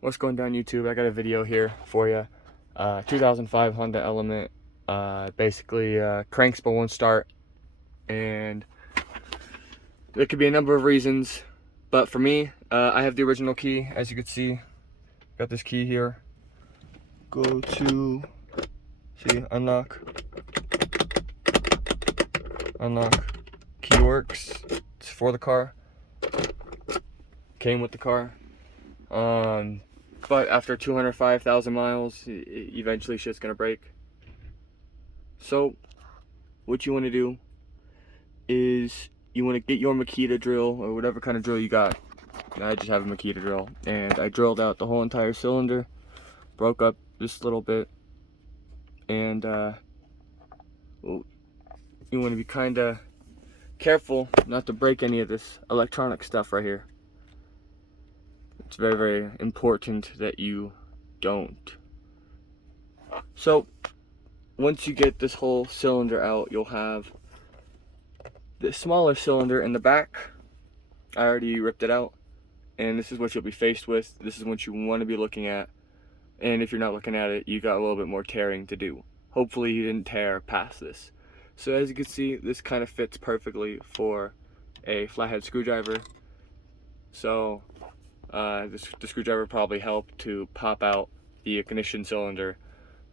What's going down YouTube? I got a video here for you. 2005 Honda Element. Basically, cranks but won't start, and there could be a number of reasons. But for me, I have the original key, as you can see. Got this key here. Go to unlock. Key works. It's for the car. Came with the car. But after 205,000 miles, eventually shit's gonna break. So, what you want to do is you want to get your Makita drill or whatever kind of drill you got. I just have a Makita drill, and I drilled out the whole entire cylinder, broke up this little bit, and well, you want to be kind of careful not to break any of this electronic stuff right here. It's very, very important that you don't. So, once you get this whole cylinder out, you'll have the smaller cylinder in the back. I already ripped it out, and this is what you'll be faced with. This is what you want to be looking at, and if you're not looking at it, you got a little bit more tearing to do. Hopefully you didn't tear past this. So as you can see, this kind of fits perfectly for a flathead screwdriver. So the screwdriver probably helped to pop out the ignition cylinder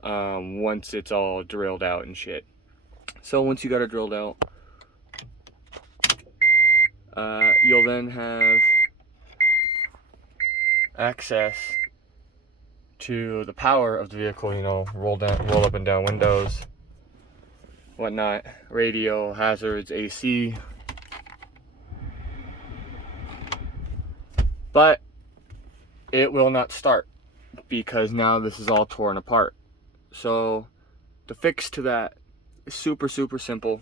once it's all drilled out and shit. So once you got it drilled out, you'll then have access to the power of the vehicle. You know, roll up and down windows, whatnot, radio, hazards, AC. But it will not start because now this is all torn apart. So the fix to that is super simple.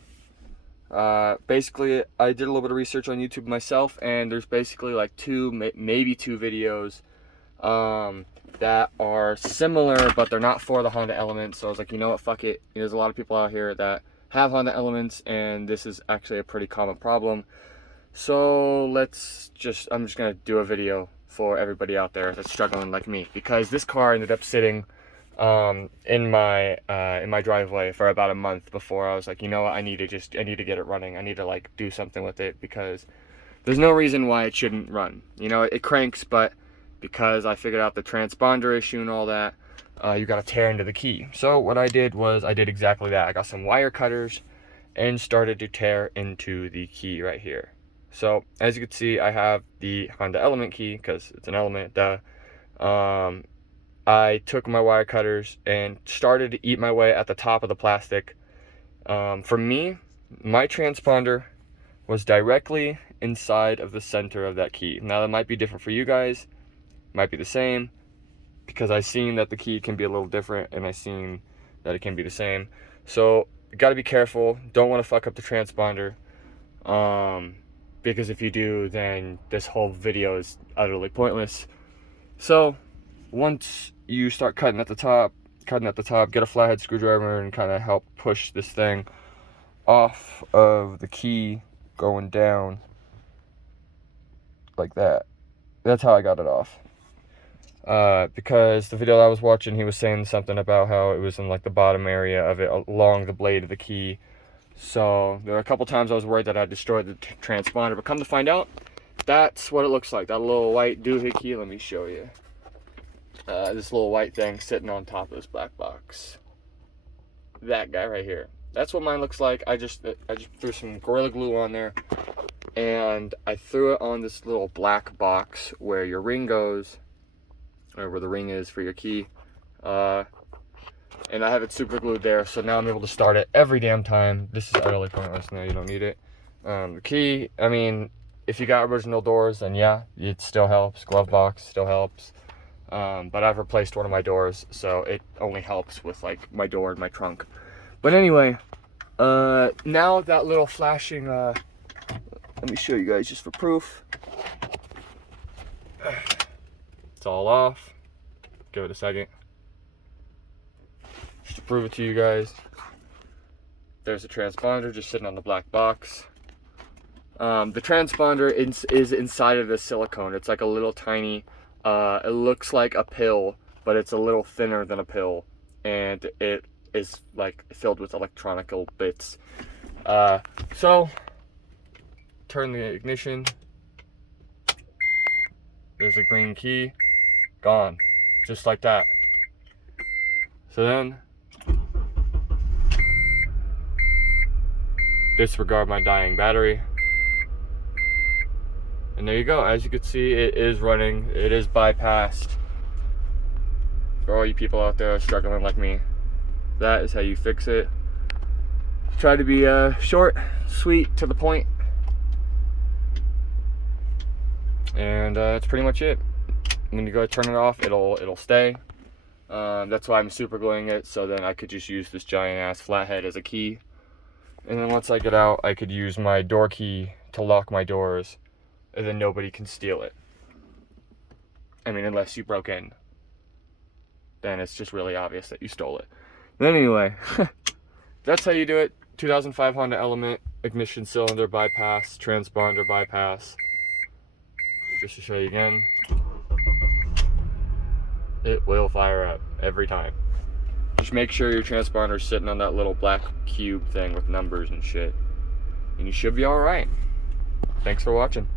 Basically, I did a little bit of research on YouTube myself, and there's basically like maybe two videos that are similar, but they're not for the Honda Element. So I was like, you know what, fuck it. There's a lot of people out here that have Honda Elements, and this is actually a pretty common problem. So I'm just gonna do a video for everybody out there that's struggling like me, because this car ended up sitting in my driveway for about a month before I was like, you know what, I need to get it running. I need to like do something with it, because there's no reason why it shouldn't run. You know, it cranks, but because I figured out the transponder issue and all that, you got to tear into the key. So what I did was I did exactly that. I got some wire cutters and started to tear into the key right here. So as you can see, I have the Honda Element key because it's an Element. I took my wire cutters and started to eat my way at the top of the plastic. For me, my transponder was directly inside of the center of that key. Now that might be different for you guys, might be the same, because I've seen that the key can be a little different, and I've seen that it can be the same. So you gotta be careful. Don't want to fuck up the transponder, because if you do, then this whole video is utterly pointless. So once you start cutting at the top, get a flathead screwdriver and kind of help push this thing off of the key, going down like that. That's how I got it off. Because the video that I was watching, he was saying something about how it was in like the bottom area of it, along the blade of the key. So there were a couple times I was worried that I destroyed the transponder, but come to find out, that's what it looks like. That little white doohickey, let me show you. This little white thing sitting on top of this black box. That guy right here. That's what mine looks like. I just threw some Gorilla Glue on there, and I threw it on this little black box where your ring goes, or where the ring is for your key. And I have it super glued there, so now I'm able to start it every damn time. This is utterly pointless now, you don't need it. The key, I mean, if you got original doors, then yeah, it still helps. Glove box still helps. But I've replaced one of my doors, so it only helps with like my door and my trunk. But anyway, now that little flashing, let me show you guys just for proof. It's all off. Give it a second. Just to prove it to you guys. There's a transponder just sitting on the black box. The transponder is inside of the silicone. It's like a little tiny It looks like a pill, but it's a little thinner than a pill, and it is like filled with electronical bits. So turn the ignition. There's a green key. Gone. Just like that. So then, disregard my dying battery. And there you go. As you can see, it is running. It is bypassed. For all you people out there struggling like me, that is how you fix it. Try to be short, sweet, to the point. And that's pretty much it. When you go turn it off, it'll stay. That's why I'm super gluing it, so then I could just use this giant ass flathead as a key. And then once I get out, I could use my door key to lock my doors, and then nobody can steal it. I mean, unless you broke in. Then it's just really obvious that you stole it. But anyway, that's how you do it. 2005 Honda Element, ignition cylinder bypass, transponder bypass. Just to show you again, it will fire up every time. Just make sure your transponder's sitting on that little black cube thing with numbers and shit, and you should be alright. Thanks for watching.